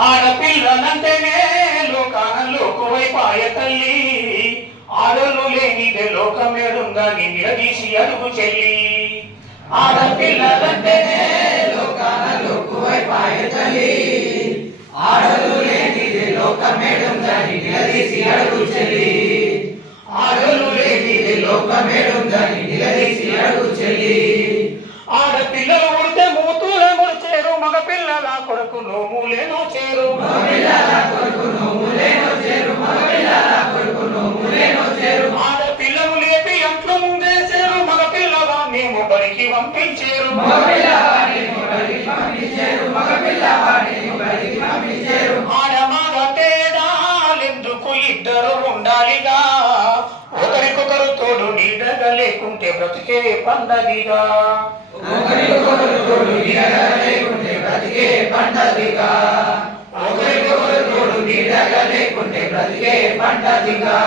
ఆడపిల్లలంటేనే లోకాన లోకువైపాయ తల్లి, ఆడలు లేనిదే లోకమేడుందని నిలదీసి అడుగు చెల్లి. ఆడపిల్లలంటేనే లోకాన లోకువైపాయ తల్లి, ఆడలు లేనిదే లోకమేడుందని నిలదీసి అడుగు చెల్లి. ఆడలు లేనిదే లోకమేడుందని నిలదీసి అడుగు చెల్లి. ఆడపిల్లలు ఉడితే మూతులే ముడిచేరు, మగపిల్లల కొరకు నోములేనో చేరు. ఆడపిల్లలు లేపి అంట్లు ముందేసేరు, మగపిల్లవాణ్ణేమో బడికి పంపించేరు. ఆడమగ తేడాలెందుకు ఇద్దరు ఉండాలిగా, ఒకరికొకరు తోడు నీడగా లేకుంటే బ్రతికే పండదిగా. ఒకరికొకరు తోడు నీడగా లేకుంటే బ్రతికే పండదిగా. ఒకరికొకరు తోడు నీడగా లేకుంటే బ్రతికే పండదిగా.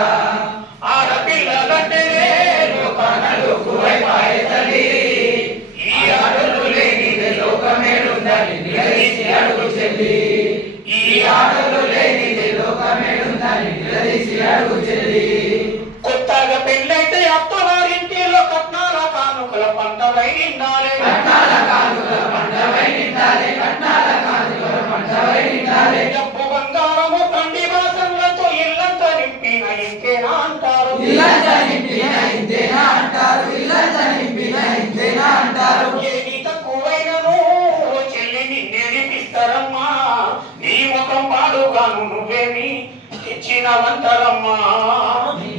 ఆడపిల్లలంటేనే లోకాన లోకువైపాయ తల్లి, ఈ ఆడలు లేనిదే లోకమేడుందని నిలదీసి అడుగు చెల్లి. ఈ ఆడలు లేనిదే లోకమేడుందని నిలదీసి అడుగు చెల్లి. కొత్తగా పెళ్ళైతే అత్తవారింటిలో కట్నాల కానుకల పంటవై నిండాలి. కట్నాల కానుకల పంటవై నిండాలి. కట్నాల కానుకల పంటవై నిండాలి. డబ్బు బంగారము పండి వాసనలతో ఇల్లంతా నింపిన ఇంకేనా అంటారు. ఇల్లంతా నింపిన ఇంతేనా అంటారు. ఇల్లంతా నింపిన ఇంతేనా అంటారు. ఏది తక్కువైనను చెల్లి నిన్నేడిపిస్తారమ్మా, నీ ముఖం పాడుగాను నువ్వేమి తెచ్చిన వంటరమ్మా.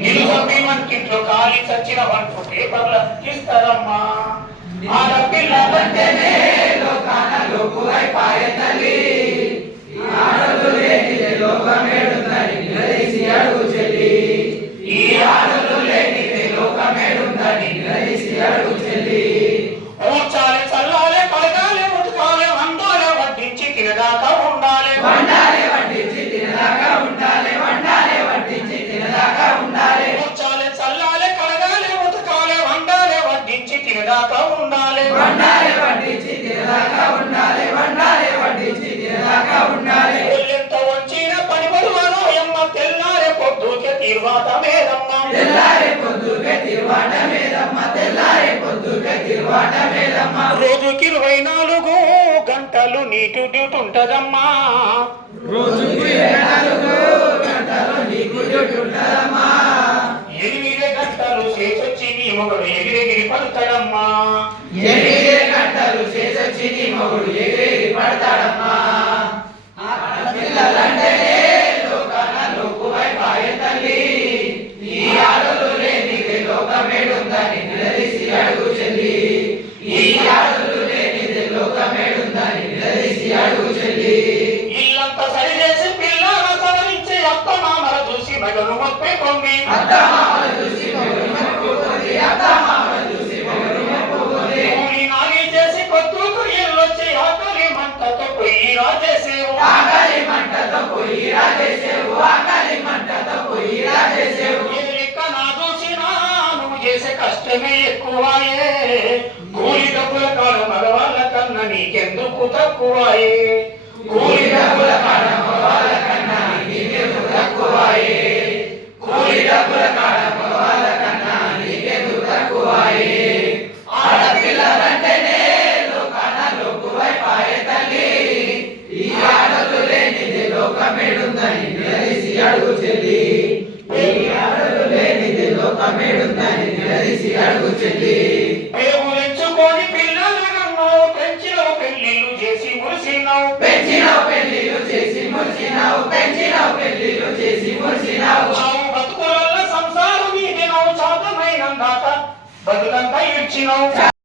నిలువమి వంటింట్లో కాలి చచ్చిన వంట పేపర్ల ఇస్తారమ్మా. ఆడపిల్లలంటేనే లోకాన లోకువైపాయ తల్లి, ఆడలు లేనిదే లోకమేడుందని నిలదీసి అడుగు చెల్లి. ఈ ఆడలు లేనిదే లోకమేడుందని నిలదీసి అడుగు చెల్లి. ఊర్చాలే చల్లాలే కడగాలే ఉతకాలే వండాలే వడ్డించి తినదాకా ఉండాలి. వండాలే వడ్డించి తినదాకా ఉండాలి. వండాలే వడ్డించి తినదాకా ఉండాలి. ఊర్చాలే చల్లాలే కడగాలే ఉతకాలే వండాలే వడ్డించి తినదాకా ఉండాలి. వండాలే వడ్డించి తినదాకా ఉండాలి. వండాలే వడ్డించి తినదాకా ఉండాలి. ఒళ్ళెంత వంచిన పనిపడువను ఎమ్మ తెల్లారే పొద్దుకే తీర్వాత మేదమ్మ. తెల్లారే పొద్దుకే తిరువాట మేదమ్మ. తెల్లారే పొద్దుకే తిరువాట మేదమ్మ. రోజుకి 24 గంటలు నీటు డ్యూటీ ఉంటదమ్మా. రోజుకి 24 గంటలు నీకు డ్యూటీ ఉంటదమ్మా. 8 గంటలు చేసొచ్చి నీ మొగడు ఎగిరెగిరి పడతాడమ్మా. 8 గంటలు చేసొచ్చి నీ మొగుడు ఎగిరెగిరి పడతాడమ్మా. ఆడపిల్లలంటేనే లోకాన లోకువైపాయ తల్లి, ఈ ఆడలు లేనిదే లోకమేడుందని నిలదీసి అడుగు చెల్లి. ఈ ఆడలు లేనిదే లోకమేడుందని నిలదీసి అడుగు చెల్లి. ఇల్లంతా సరిచేసి పిల్లల సవరించి అత్తమామల చూసి మగను మొప్పేకొంది. అత్తమామలు చూసి మొగుడు మొక్కుకుంది. అత్తమామలు చూసి మొగుడు మొక్కుకుంది. కూలి నాలి చేసి కొత్తూకు ఇల్లొచ్చి ఆకలి మంటతో పొయ్యి రాజేసేవు. ఆకలి మంటతో పొయ్యి రాజేసేవు. ఆకలి మంటతో పొయ్యి రాజేసేవు. ఏ లెక్క నా చూసినా నువ్వు చేసే కష్టమే ఎక్కువాయే, కూలి డబ్బుల కాడ మగవాళ్ళ కన్నా నీకెందుకు తక్కువాయే. కూలి డబ్బుల కాడ మగవాళ్ళ కన్నా నీకెందుకు తక్కువాయే. కూలి డబ్బుల కాడ మగవాళ్ళ కన్నా నీకెందుకు తక్కువాయే. ఆడపిల్లలంటేనే లోకాన లోకువైపాయ తల్లి, ఈ ఆడలు లేనిదే లోకమేడుందని నిలదీసి అడుగు చెల్లి. ఈ ఆడలు లేనిదే లోకమేడుందని నిలదీసి అడుగు చెల్లి. పేగులెంచుకొని పిల్లలనన్నావు, పెంచినావు పెళ్ళిళ్ళు చేసి మురిసినావు. పెంచినావు పెళ్లిళ్ళు చేసి మురిసినావు. పెంచినావు పెళ్లిళ్ళు చేసి మురిసినావు. చావు బతుకుల సంసారం ఇది నువ్వు చాతమైనందాక బతుకంతా ఇచ్చినావు.